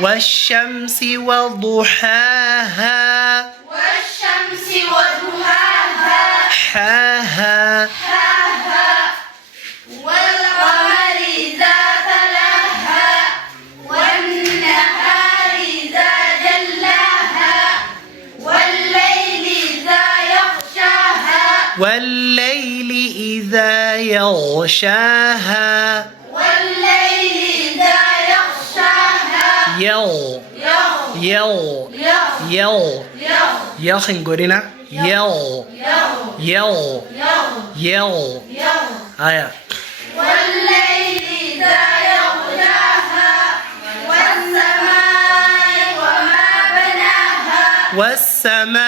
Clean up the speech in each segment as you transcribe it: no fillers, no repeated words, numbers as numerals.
والشمس وضحاها والشمس وضحاها حاها والقمر إذا تلاها والنهار إذا جلاها والليل إذا يغشاها والليل إذا يغشاها والليل إذا يغشاها يو يو يو يو خنقولنا يو يو يو آية والليل إذا يغشاها والسماء وما بناها والسماء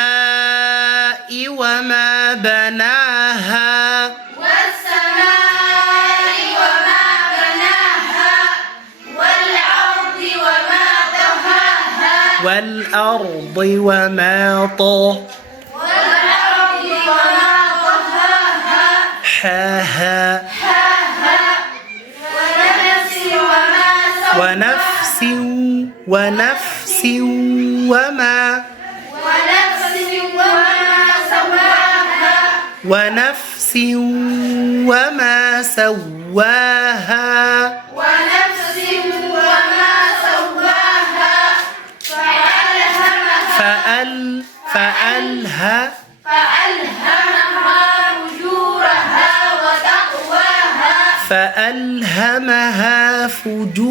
وما بناها والسماء وما بناها والأرض وما طحاها والأرض وما طحاها والأرض وما طحاها حاها ونفس وما ونفس ونفس وما سواها ونفس وما سواها ونفس وما سواها فألهمها فجورها وتقواها فألهمها فجورها